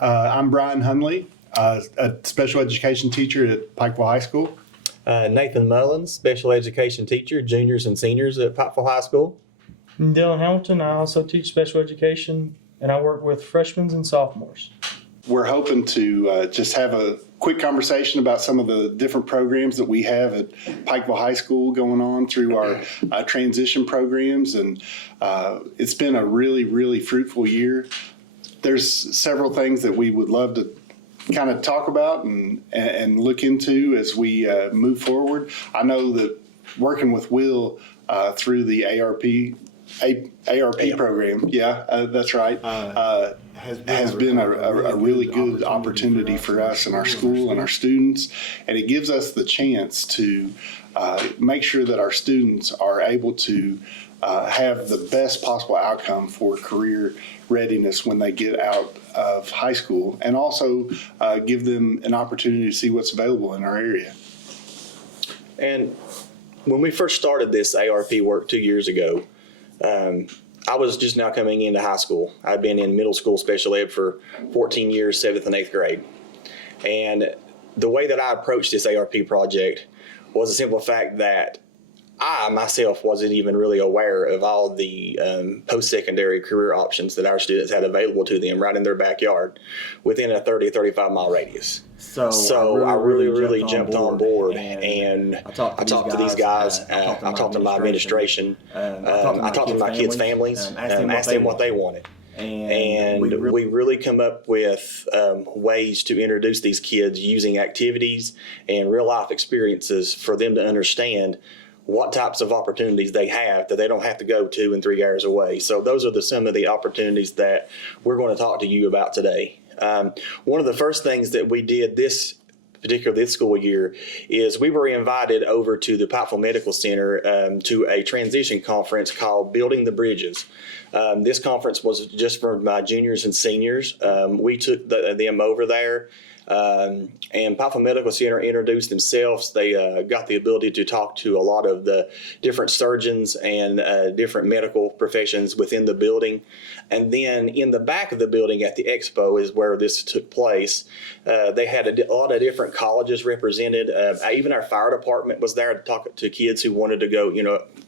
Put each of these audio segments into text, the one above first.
I'm Brian Hunley, a special education teacher at Pikeville High School. Nathan Mullins, special education teacher, juniors and seniors at Pikeville High School. I'm Dylan Hamilton. I also teach special education, and I work with freshmen and sophomores. We're hoping to just have a quick conversation about some of the different programs that we have at Pikeville High School going on through our transition programs, and it's been a really, really fruitful year. There's several things that we would love to kind of talk about and look into as we move forward. I know that working with Will through the ARP program, that's right, has been a really good opportunity for us and our school and our students, and it gives us the chance to make sure that our students are able to have the best possible outcome for career readiness when they get out of high school, and also give them an opportunity to see what's available in our area. And when we first started this ARP work 2 years ago, I was just now coming into high school. I'd been in middle school special ed for 14 years, 7th and 8th grade. And the way that I approached this ARP project was the simple fact that I myself wasn't even really aware of all the post-secondary career options that our students had available to them right in their backyard within a 30-35 mile radius. So I really jumped on board, and I talked to these guys. I talked to my administration. I talked to my kids' families, asked them what they wanted. And we really come up with ways to introduce these kids using activities and real life experiences for them to understand what types of opportunities they have that they don't have to go 2 and 3 hours away. So those are some of the opportunities that we're going to talk to you about today. One of the first things that we did this school year is we were invited over to the Pikeville Medical Center to a transition conference called Building the Bridges. This conference was just for my juniors and seniors. We took them over there. And Pikeville Medical Center introduced themselves. They got the ability to talk to a lot of the different surgeons and different medical professions within the building. And then in the back of the building at the expo is where this took place. They had a lot of different colleges represented. Even our fire department was there to talk to kids who wanted to go,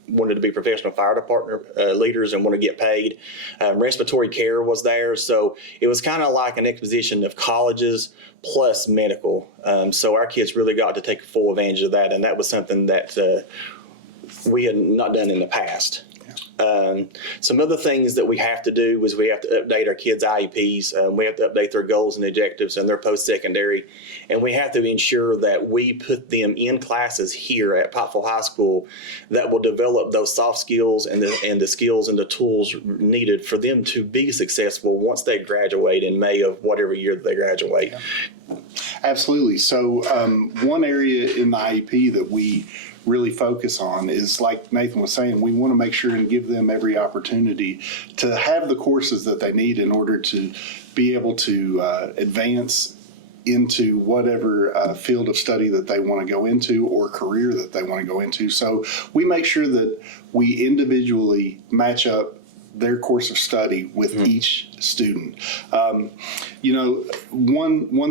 wanted to be professional fire department leaders and want to get paid. Respiratory care was there. So it was kind of like an exposition of colleges plus medical. So our kids really got to take full advantage of that. And that was something that we had not done in the past. Some other things that we have to do is we have to update our kids' IEPs. We have to update their goals and objectives and their post-secondary. And we have to ensure that we put them in classes here at Pikeville High School that will develop those soft skills and the skills and the tools needed for them to be successful once they graduate in May of whatever year that they graduate. Yeah. Absolutely. So one area in the IEP that we really focus on is, like Nathan was saying, we want to make sure and give them every opportunity to have the courses that they need in order to be able to advance into whatever field of study that they want to go into or career that they want to go into. So we make sure that we individually match up their course of study with each student. One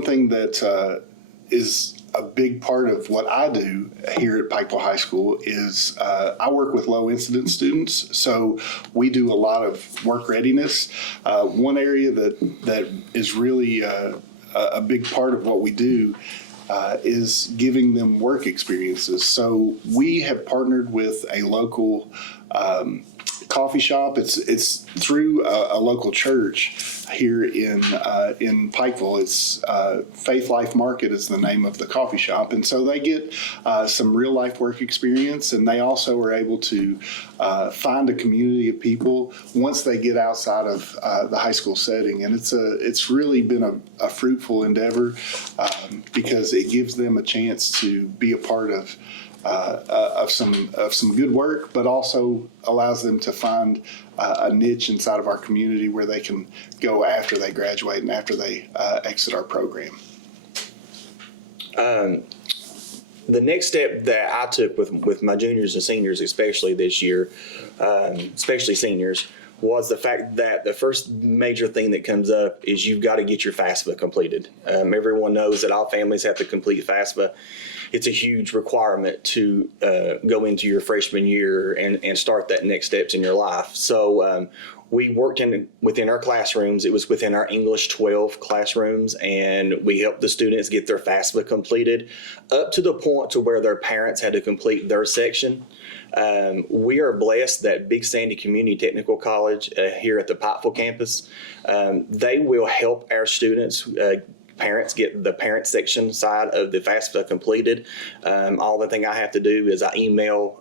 thing that is a big part of what I do here at Pikeville High School is I work with low incidence students, so we do a lot of work readiness. One area that is really a big part of what we do is giving them work experiences. So we have partnered with a local coffee shop. It's through a local church here in Pikeville. It's Faith Life Market is the name of the coffee shop, and so they get some real life work experience, and they also are able to find a community of people once they get outside of the high school setting, and it's really been a fruitful endeavor because it gives them a chance to be a part of some good work, but also allows them to find a niche inside of our community where they can go after they graduate and after they exit our program. The next step that I took with my juniors and seniors, especially this year, especially seniors, was the fact that the first major thing that comes up is you've got to get your FAFSA completed. Everyone knows that all families have to complete FAFSA. It's a huge requirement to go into your freshman year and start that next steps in your life. So we worked within our classrooms. It was within our English 12 classrooms, and we helped the students get their FAFSA completed up to the point to where their parents had to complete their section. We are blessed that Big Sandy Community Technical College here at the Pikeville campus, they will help our students parents get the parent section side of the FAFSA completed. All the thing I have to do is I email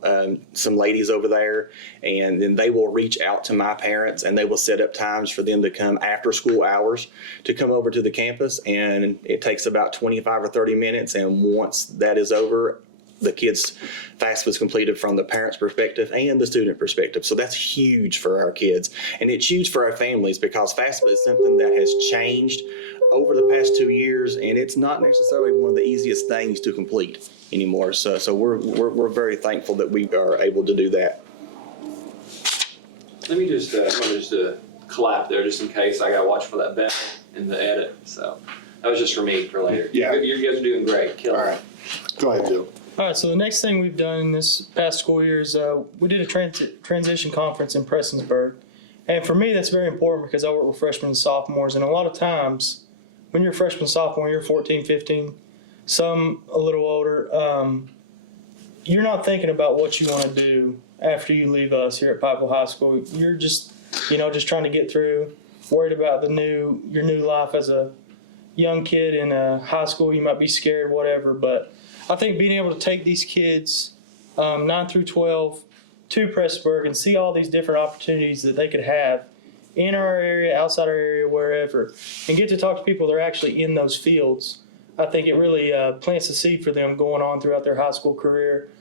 some ladies over there, and then they will reach out to my parents, and they will set up times for them to come after school hours to come over to the campus. And it takes about 25 or 30 minutes. And once that is over, the kids' FAFSA was completed from the parents' perspective and the student perspective. So that's huge for our kids. And it's huge for our families because FAFSA is something that has changed over the past 2 years, and it's not necessarily one of the easiest things to complete anymore. So we're very thankful that we are able to do that. Let me just, I'm gonna just clap there just in case I gotta watch for that bell in the edit. So that was just for me for later. Yeah. You guys are doing great. Killing All right. Go ahead, Joe. All right, so the next thing we've done in this past school year is we did a transition conference in Prestonsburg. And for me, that's very important because I work with freshmen and sophomores. And a lot of times, when you're a freshman, sophomore, you're 14, 15, some a little older, you're not thinking about what you want to do after you leave us here at Pikeville High School. You're just, just trying to get through, worried about your new life as a young kid in high school. You might be scared, whatever, but I think being able to take these kids 9 through 12 to Prestonsburg and see all these different opportunities that they could have in our area, outside our area, wherever, and get to talk to people that are actually in those fields, I think it really plants a seed for them going on throughout their high school career.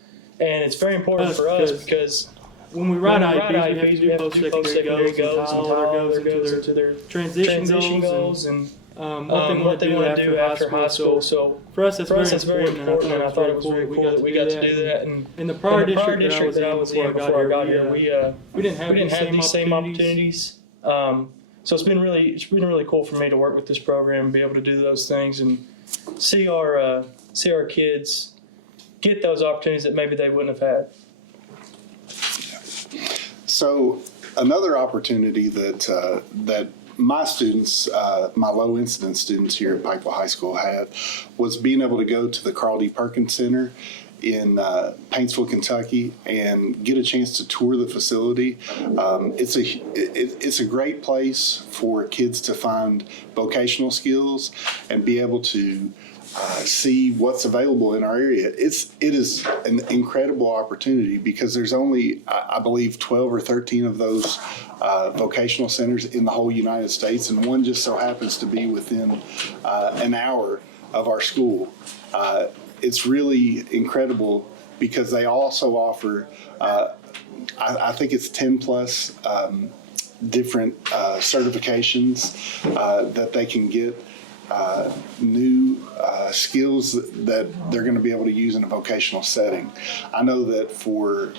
And it's very important for us because when we write IEPs, we have to do post-secondary goals and how all that goes into their transition goals and what they want to do after high school. So for us, that's very important, and I thought it was very cool that we got to do that. And in the prior district that I was in before I got here, we didn't have these same opportunities. So it's been really cool for me to work with this program and be able to do those things and see our kids get those opportunities that maybe they wouldn't have had. So another opportunity that my students, my low incidence students here at Pikeville High School had was being able to go to the Carl D. Perkins Center in Paintsville, Kentucky, and get a chance to tour the facility. It's a great place for kids to find vocational skills and be able to see what's available in our area. It is an incredible opportunity because there's only, I believe, 12 or 13 of those vocational centers in the whole United States, and one just so happens to be within an hour of our school. It's really incredible because they also offer, I think it's 10 plus different certifications that they can get, new skills that they're going to be able to use in a vocational setting. I know that for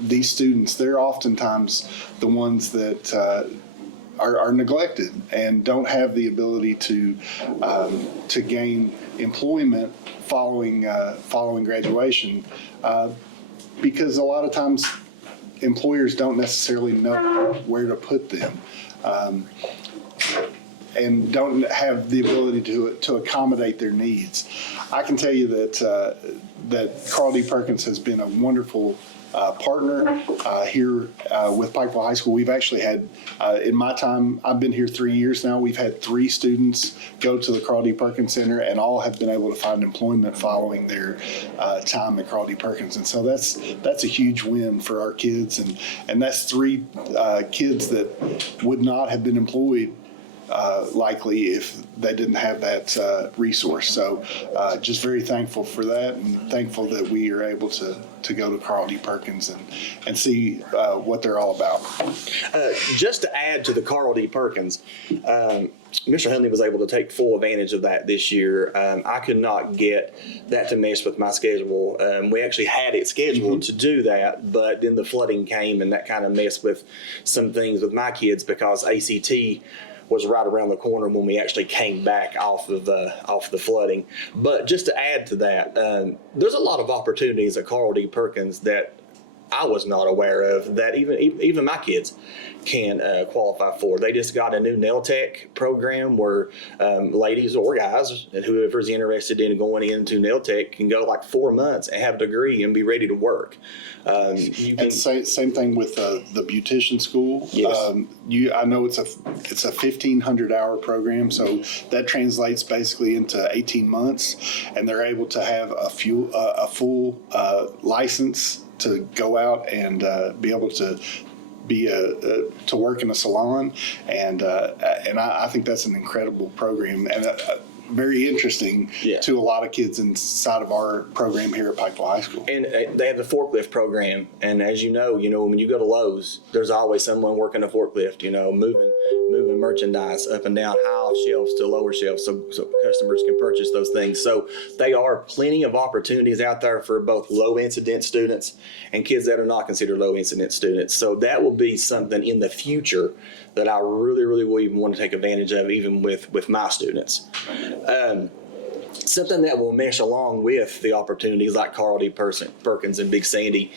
these students, they're oftentimes the ones that are neglected and don't have the ability to gain employment following graduation, because a lot of times employers don't necessarily know where to put them. And don't have the ability to accommodate their needs. I can tell you that Carl D. Perkins has been a wonderful partner here with Pikeville High School. We've actually had, in my time, I've been here 3 years now, we've had 3 students go to the Carl D. Perkins Center, and all have been able to find employment following their time at Carl D. Perkins. And so that's a huge win for our kids, and that's 3 kids that would not have been employed likely if they didn't have that resource. So just very thankful for that, and thankful that we are able to go to Carl D. Perkins and see what they're all about. Just to add to the Carl D. Perkins, Mr. Hunley was able to take full advantage of that this year. I could not get that to mesh with my schedule. We actually had it scheduled to do that, but then the flooding came and that kind of messed with some things with my kids because ACT was right around the corner when we actually came back off the flooding. But just to add to that, there's a lot of opportunities at Carl D. Perkins that I was not aware of that even my kids can qualify for. They just got a new nail tech program where ladies or guys, and whoever's interested in going into nail tech, can go like 4 months and have a degree and be ready to work. And same thing with the beautician school. Yes. I know it's a 1,500-hour program, so that translates basically into 18 months, and they're able to have a full license to go out and be able to to work in a salon, and I think that's an incredible program and very interesting to a lot of kids inside of our program here at Pikeville High School. And they have the forklift program, and as you know, when you go to Lowe's, there's always someone working a forklift, moving merchandise up and down high shelves to lower shelves so customers can purchase those things. So there are plenty of opportunities out there for both low incident students and kids that are not considered low incident students. So that will be something in the future that I really, really will even want to take advantage of, even with my students. Something that will mesh along with the opportunities like Carl D. Perkins and Big Sandy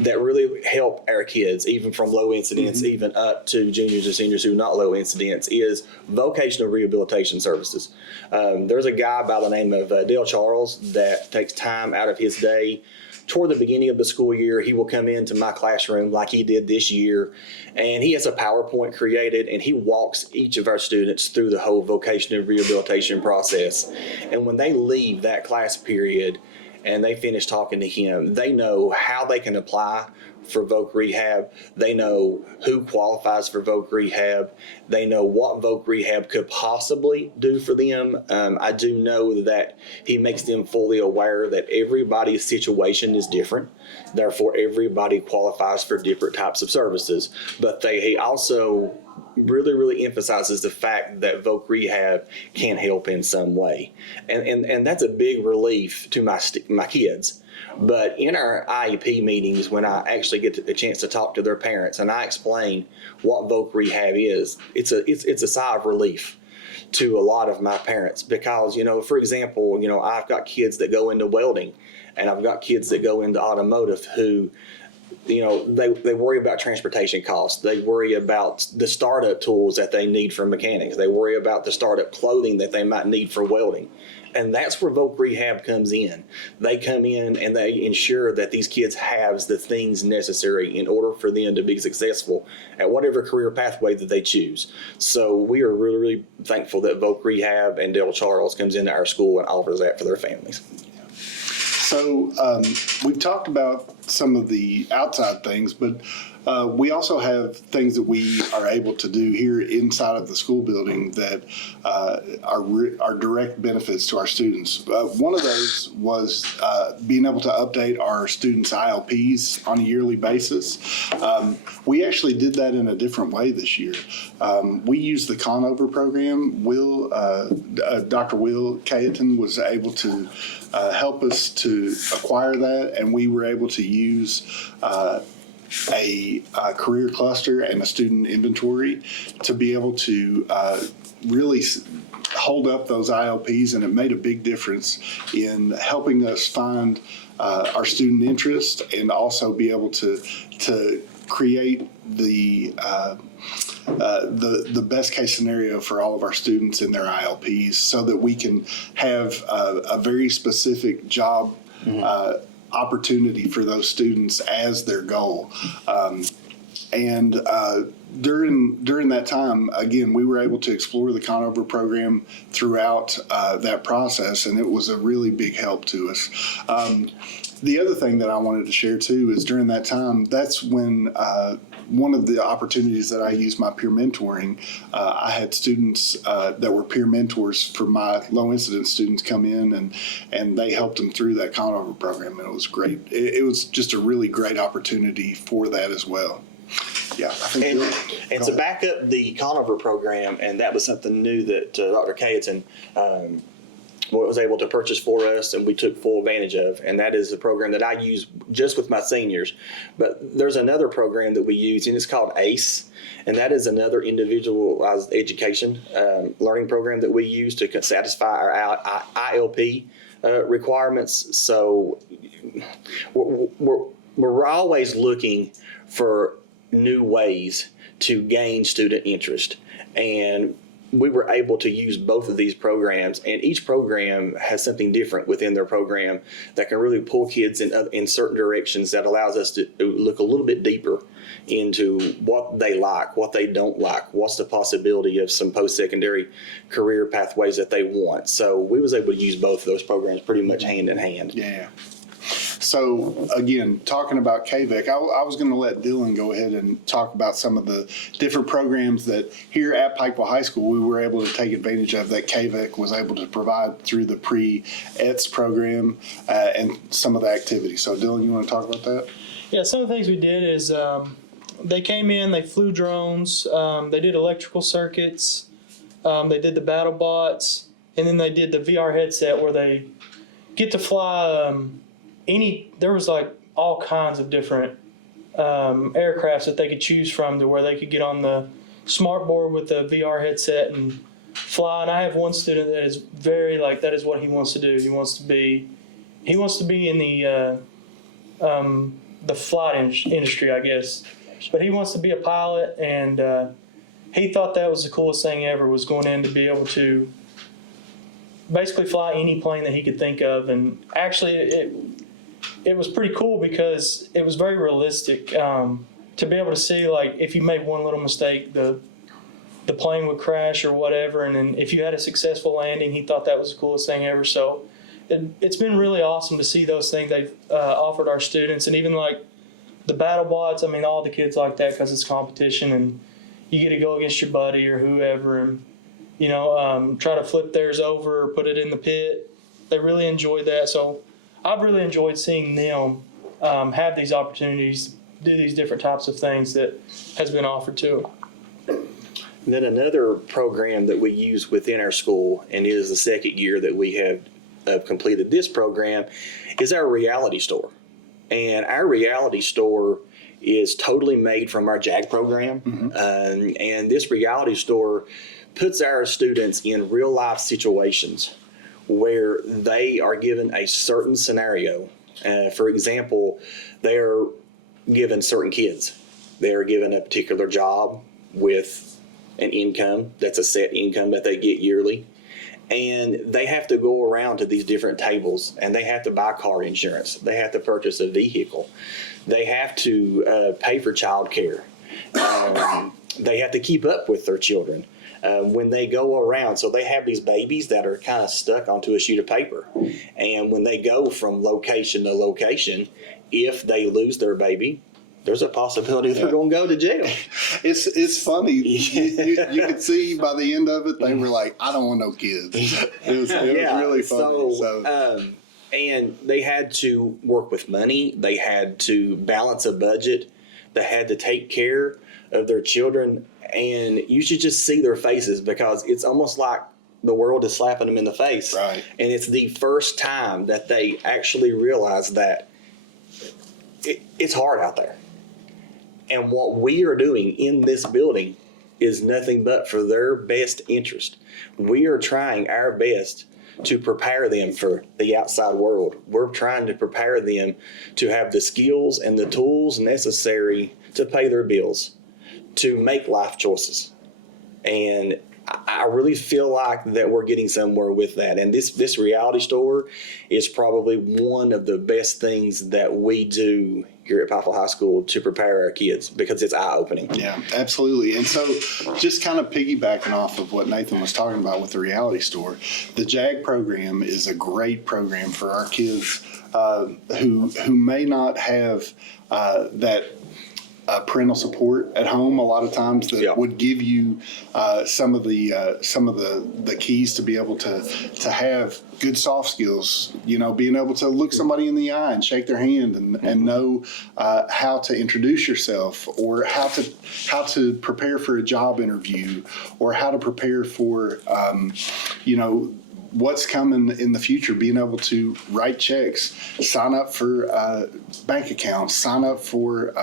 that really help our kids, even from low incidents, even up to juniors and seniors who are not low incidents, is vocational rehabilitation services. There's a guy by the name of Dale Charles that takes time out of his day toward the beginning of the school year. He will come into my classroom like he did this year, and he has a PowerPoint created, and he walks each of our students through the whole vocational rehabilitation process. And when they leave that class period and they finish talking to him, they know how they can apply for voc rehab. They know who qualifies for voc rehab. They know what voc rehab could possibly do for them. I do know that he makes them fully aware that everybody's situation is different. Therefore, everybody qualifies for different types of services. But he also really, really emphasizes the fact that voc rehab can help in some way. And that's a big relief to my kids. But in our IEP meetings, when I actually get a chance to talk to their parents and I explain what voc rehab is, it's a sigh of relief to a lot of my parents because, for example, I've got kids that go into welding and I've got kids that go into automotive who, they worry about transportation costs. They worry about the startup tools that they need for mechanics. They worry about the startup clothing that they might need for welding. And that's where voc rehab comes in. They come in and they ensure that these kids have the things necessary in order for them to be successful at whatever career pathway that they choose. So we are really, really thankful that voc rehab and Dale Charles comes into our school and offers that for their families. So we've talked about some of the outside things, but we also have things that we are able to do here inside of the school building that are direct benefits to our students. One of those was being able to update our students' ILPs on a yearly basis. We actually did that in a different way this year. We used the Conover program. Dr. Will Cayetan was able to help us to acquire that, and we were able to use a career cluster and a student inventory to be able to really hold up those ILPs, and it made a big difference in helping us find our student interest and also be able to create the best case scenario for all of our students in their ILPs so that we can have a very specific job opportunity for those students as their goal. During that time, again, we were able to explore the Conover program throughout that process, and it was a really big help to us. The other thing that I wanted to share too is during that time, that's when one of the opportunities that I used my peer mentoring, I had students that were peer mentors for my low incidence students come in and they helped them through that Conover program, and it was great. It was just a really great opportunity for that as well. Yeah, I think And to back up the Conover program, and that was something new that Dr. Cayetan was able to purchase for us, and we took full advantage of. And that is a program that I use just with my seniors. But there's another program that we use, and it's called ACE, and that is another individualized education learning program that we use to satisfy our ILP requirements. So we're always looking for new ways to gain student interest, and we were able to use both of these programs, and each program has something different within their program that can really pull kids in certain directions that allows us to look a little bit deeper into what they like, what they don't like, what's the possibility of some post-secondary career pathways that they want. So we was able to use both of those programs pretty much hand in hand. Yeah. So again, talking about KVIC, I was going to let Dylan go ahead and talk about some of the different programs that here at Pikeville High School we were able to take advantage of that KVIC was able to provide through the pre-ETS program and some of the activities. So Dylan, you want to talk about that? Yeah, some of the things we did is they came in, they flew drones, they did electrical circuits, they did the battle bots, and then they did the VR headset where they get to fly there was like all kinds of different aircrafts that they could choose from to where they could get on the smart board with the VR headset and fly. And I have one student that is very that is what he wants to do. He wants to be in the flight industry, I guess. But he wants to be a pilot, and he thought that was the coolest thing ever, was going in to be able to basically fly any plane that he could think of. And actually it was pretty cool because it was very realistic to be able to see, like, if you made one little mistake, the plane would crash or whatever. And then if you had a successful landing, he thought that was the coolest thing ever. So it's been really awesome to see those things they've offered our students. And even like the battle bots, I mean, all the kids like that because it's competition and you get to go against your buddy or whoever and, try to flip theirs over, put it in the pit. They really enjoyed that. So I've really enjoyed seeing them have these opportunities, do these different types of things that has been offered to them. Then another program that we use within our school, and it is the second year that we have completed this program, is our reality store. And our reality store is totally made from our JAG program. Mm-hmm. And this reality store puts our students in real life situations where they are given a certain scenario. For example, they are given certain kids. They are given a particular job with an income that's a set income that they get yearly. And they have to go around to these different tables and they have to buy car insurance. They have to purchase a vehicle. They have to pay for childcare. They have to keep up with their children. When they go around, so they have these babies that are kind of stuck onto a sheet of paper. And when they go from location to location, if they lose their baby, there's a possibility they're going to go to jail. It's funny. You could see by the end of it, they were like, I don't want no kids. It was really funny. And they had to work with money. They had to balance a budget. They had to take care of their children. And you should just see their faces because it's almost like the world is slapping them in the face. Right. And it's the first time that they actually realize that it's hard out there. And what we are doing in this building is nothing but for their best interest. We are trying our best to prepare them for the outside world. We're trying to prepare them to have the skills and the tools necessary to pay their bills, to make life choices. And I really feel like that we're getting somewhere with that. And this reality store is probably one of the best things that we do here at Pikeville High School to prepare our kids because it's eye-opening. Yeah, absolutely. And so just kind of piggybacking off of what Nathan was talking about with the reality store, the JAG program is a great program for our kids who may not have that parental support at home a lot of times that would give you some of the keys to be able to have good soft skills. You know, being able to look somebody in the eye and shake their hand and know how to introduce yourself, or how to prepare for a job interview, or how to prepare for what's coming in the future, being able to write checks, sign up for bank accounts, sign up for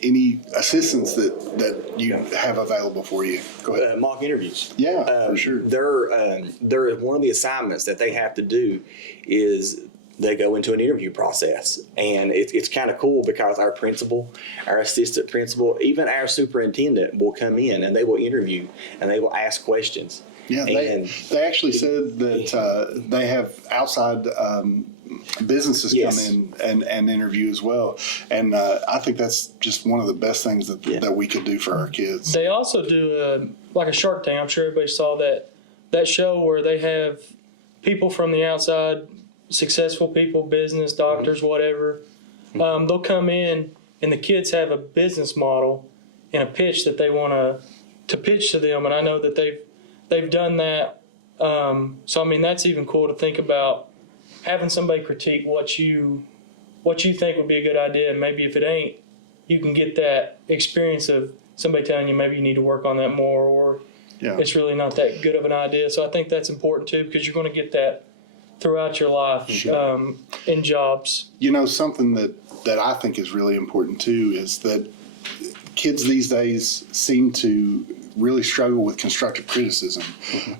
any assistance that you have available for you. Go ahead. Mock interviews. Yeah, for sure. They're one of the assignments that they have to do is they go into an interview process, and it's kind of cool because our principal, our assistant principal, even our superintendent will come in and they will interview and they will ask questions. Yeah, they actually said that they have outside businesses come in and interview as well. And I think that's just one of the best things that we could do for our kids. They also do like a Shark Tank. I'm sure everybody saw that show where they have people from the outside, successful people, business, doctors, whatever. They'll come in and the kids have a business model and a pitch that they want to pitch to them. And I know that they've done that. So I mean, that's even cool to think about, having somebody critique what you think would be a good idea, and maybe if it ain't, you can get that experience of somebody telling you maybe you need to work on that more, or it's really not that good of an idea. So I think that's important too, because you're going to get that throughout your life in jobs. You know, something that I think is really important too is that kids these days seem to really struggle with constructive criticism.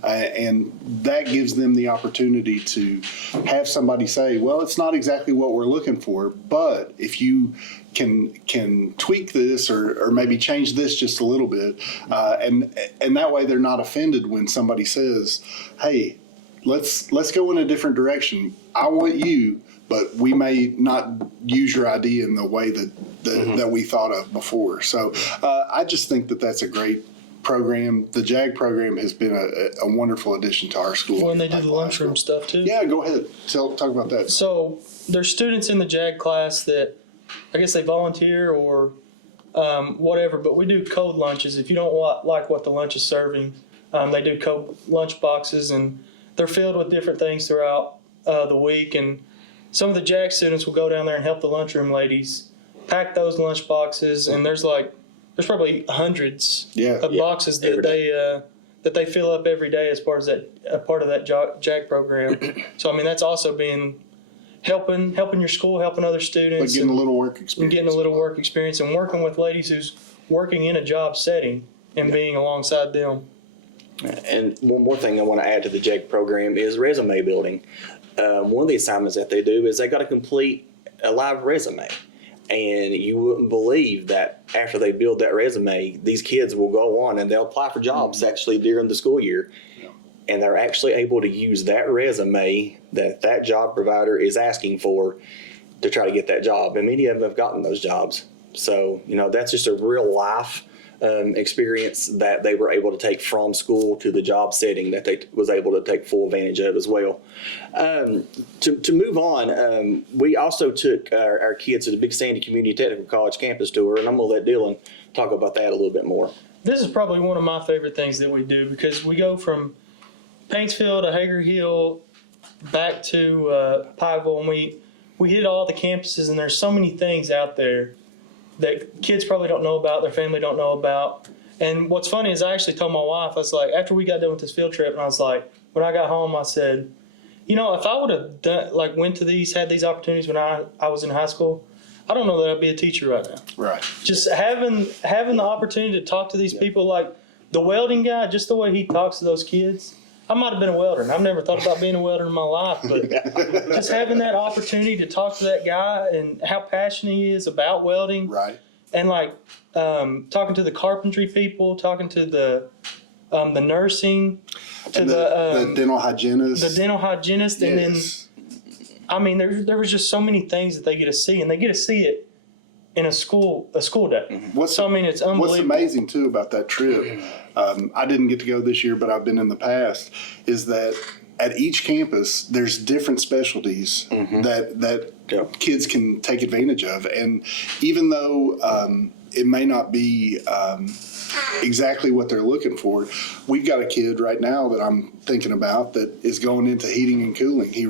And that gives them the opportunity to have somebody say, well, it's not exactly what we're looking for, but if you can tweak this or maybe change this just a little bit, and that way they're not offended when somebody says, hey, let's go in a different direction. I want you, but we may not use your idea in the way that we thought of before. So I just think that that's a great program. The JAG program has been a wonderful addition to our school. When they do the lunchroom stuff too. Yeah, go ahead. Talk about that. So there's students in the JAG class that I guess they volunteer or whatever, but we do code lunches. If you don't like what the lunch is serving, they do code lunch boxes, and they're filled with different things throughout the week. And some of the JAG students will go down there and help the lunchroom ladies pack those lunch boxes, and there's probably hundreds of boxes that they fill up every day as part of that JAG program. So I mean, that's also being helping your school, helping other students, but getting a little work experience. And getting a little work experience, and working with ladies who's working in a job setting and being alongside them. And one more thing I want to add to the JAG program is resume building. One of the assignments that they do is they got to complete a live resume. And you wouldn't believe that after they build that resume, these kids will go on and they'll apply for jobs actually during the school year. And they're actually able to use that resume that job provider is asking for to try to get that job. And many of them have gotten those jobs. So, you know, that's just a real life experience that they were able to take from school to the job setting that they was able to take full advantage of as well. To move on, we also took our kids to the Big Sandy Community Technical College campus tour, and I'm going to let Dylan talk about that a little bit more. This is probably one of my favorite things that we do, because we go from Paintsville to Hager Hill back to Pikeville, and we hit all the campuses, and there's so many things out there that kids probably don't know about, their family don't know about. And what's funny is I actually told my wife, I was like, after we got done with this field trip, and I was like, when I got home, I said, you know, if I would have done, like, had these opportunities when I was in high school, I don't know that I'd be a teacher right now. Right. Just having the opportunity to talk to these people, like the welding guy, just the way he talks to those kids. I might have been a welder, and I've never thought about being a welder in my life, but just having that opportunity to talk to that guy and how passionate he is about welding. Right. And like talking to the carpentry people, talking to the nursing, to the dental hygienist. The dental hygienist, yes. And then, I mean, there was just so many things that they get to see, and they get to see it in a school day. Mm-hmm. It's unbelievable. What's amazing too about that trip, I didn't get to go this year, but I've been in the past, is that at each campus there's different specialties that kids can take advantage of. And even though it may not be exactly what they're looking for. We've got a kid right now that I'm thinking about that is going into heating and cooling. He's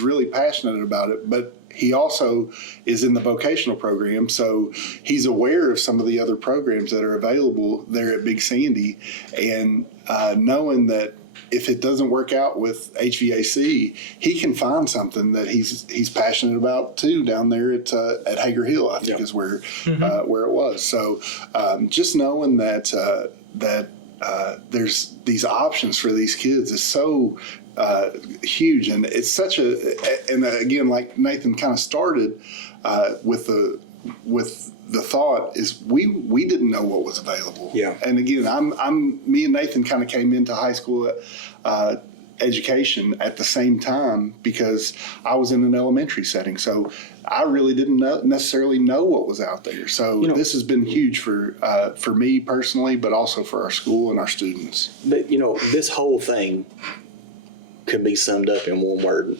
really passionate about it, but he also is in the vocational program, so he's aware of some of the other programs that are available there at Big Sandy, and knowing that if it doesn't work out with HVAC, he can find something that he's passionate about too down there at Hager Hill, I think is where it was. So just knowing that there's these options for these kids is so huge, and it's such and again, like Nathan kind of started with the thought is we didn't know what was available. Yeah. And again, me and Nathan kind of came into high school education at the same time because I was in an elementary setting. So I really didn't necessarily know what was out there. So this has been huge for me personally, but also for our school and our students. But, this whole thing can be summed up in one word,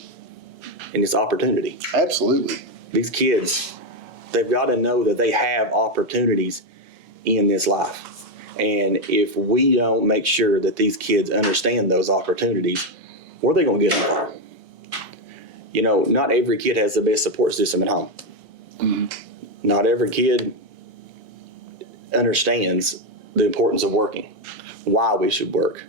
and it's opportunity. Absolutely. These kids, they've got to know that they have opportunities in this life. And if we don't make sure that these kids understand those opportunities, where are they going to get them from? Not every kid has the best support system at home. Mm-hmm. Not every kid understands the importance of working, why we should work,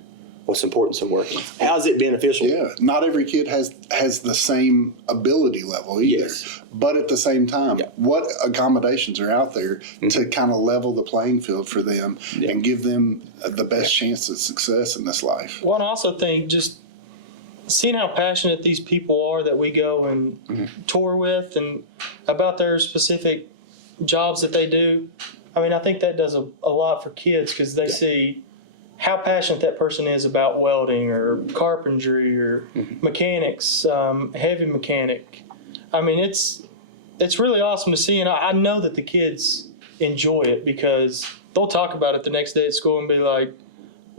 what's the importance of working, how is it beneficial. Yeah, not every kid has the same ability level either. Yes. But at the same time, what accommodations are out there to kind of level the playing field for them and give them the best chance at success in this life? Well, and I also think just seeing how passionate these people are that we go and tour with and about their specific jobs that they do. I mean, I think that does a lot for kids because they see how passionate that person is about welding or carpentry or mechanics, heavy mechanic. I mean, it's really awesome to see, and I know that the kids enjoy it because they'll talk about it the next day at school and be like,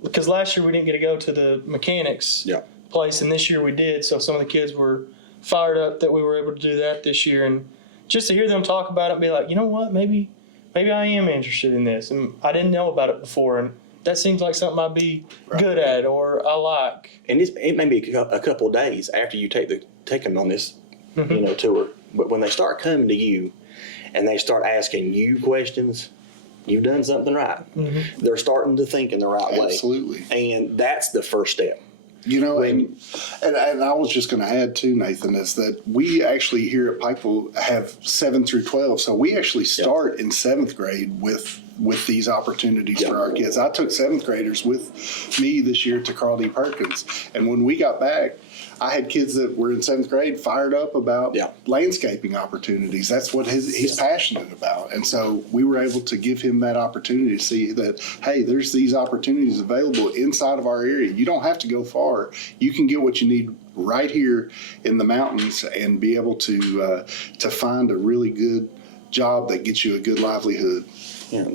because last year we didn't get to go to the mechanics place, and this year we did, so some of the kids were fired up that we were able to do that this year, and just to hear them talk about it and be like, you know what, maybe I am interested in this, and I didn't know about it before, and that seems like something I'd be good at or I like. And it may be a couple of days after you take them on this tour. But when they start coming to you and they start asking you questions, you've done something right. They're starting to think in the right way. Absolutely. And that's the first step. And I was just going to add too, Nathan, is that we actually here at Pikeville have 7 through 12. So we actually start in 7th grade with these opportunities for our kids. I took 7th graders with me this year to Carl D. Perkins. And when we got back, I had kids that were in 7th grade fired up about landscaping opportunities. That's what he's passionate about. And so we were able to give him that opportunity to see that, hey, there's these opportunities available inside of our area. You don't have to go far. You can get what you need right here in the mountains and be able to find a really good job that gets you a good livelihood.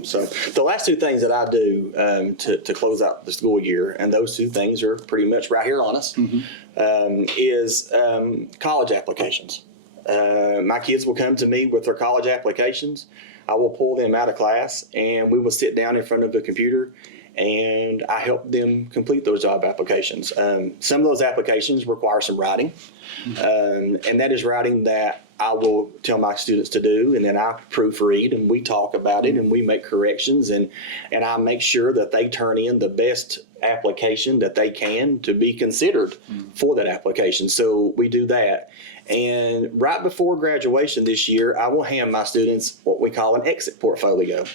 So the last two things that I do to close out the school year, and those two things are pretty much right here on us, is college applications. My kids will come to me with their college applications. I will pull them out of class, and we will sit down in front of the computer, and I help them complete those job applications. Some of those applications require some writing, and that is writing that I will tell my students to do, and then I proofread, and we talk about it, and we make corrections, and I make sure that they turn in the best application that they can to be considered for that application. So we do that. And right before graduation this year, I will hand my students what we call an exit portfolio.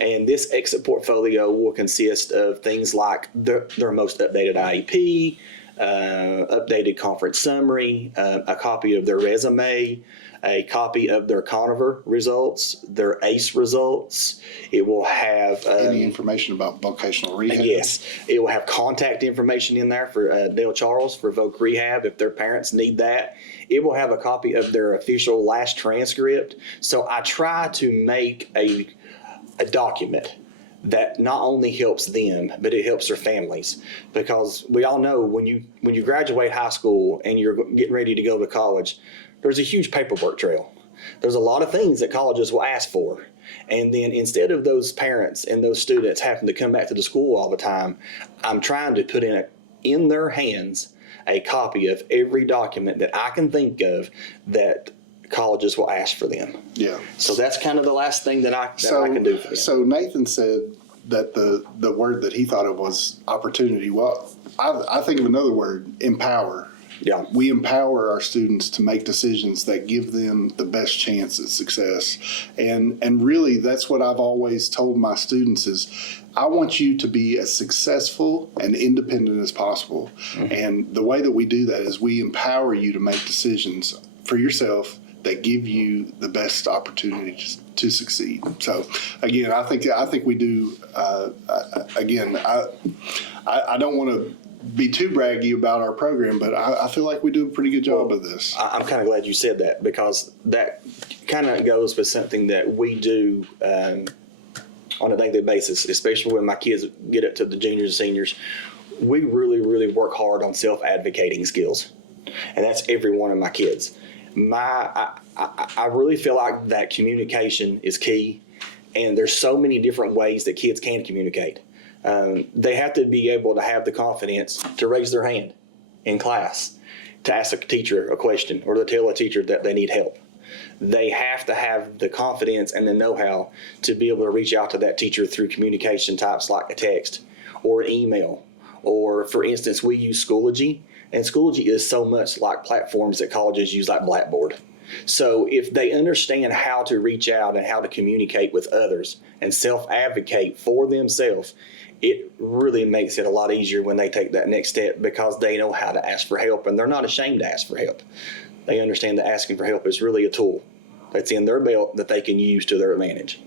And this exit portfolio will consist of things like their most updated IEP, updated conference summary, a copy of their resume, a copy of their Conover results, their ACE results. It will have any information about vocational rehab. Yes, it will have contact information in there for Dale Charles for Voc Rehab if their parents need that. It will have a copy of their official last transcript. So I try to make a document that not only helps them, but it helps their families. Because we all know when you graduate high school and you're getting ready to go to college, there's a huge paperwork trail. There's a lot of things that colleges will ask for. And then instead of those parents and those students having to come back to the school all the time, I'm trying to put in their hands a copy of every document that I can think of that colleges will ask for them. Yeah. So that's kind of the last thing that I can do for them. So Nathan said that the word that he thought of was opportunity. Well, I think of another word, empower. Yeah. We empower our students to make decisions that give them the best chance at success. And really, that's what I've always told my students is I want you to be as successful and independent as possible. Mm-hmm. And the way that we do that is we empower you to make decisions for yourself that give you the best opportunities to succeed. So, again, I think we do. Again, I don't want to be too braggy about our program, but I feel like we do a pretty good job of this. I'm kind of glad you said that, because that kind of goes with something that we do on a daily basis, especially when my kids get up to the juniors and seniors. We really, really work hard on self-advocating skills, and that's every one of my kids. I really feel like that communication is key, and there's so many different ways that kids can communicate. They have to be able to have the confidence to raise their hand in class, to ask a teacher a question, or to tell a teacher that they need help. They have to have the confidence and the know-how to be able to reach out to that teacher through communication types like a text or an email. Or, for instance, we use Schoology, and Schoology is so much like platforms that colleges use, like Blackboard. So if they understand how to reach out and how to communicate with others and self-advocate for themselves, it really makes it a lot easier when they take that next step, because they know how to ask for help, and they're not ashamed to ask for help. They understand that asking for help is really a tool that's in their belt that they can use to their advantage.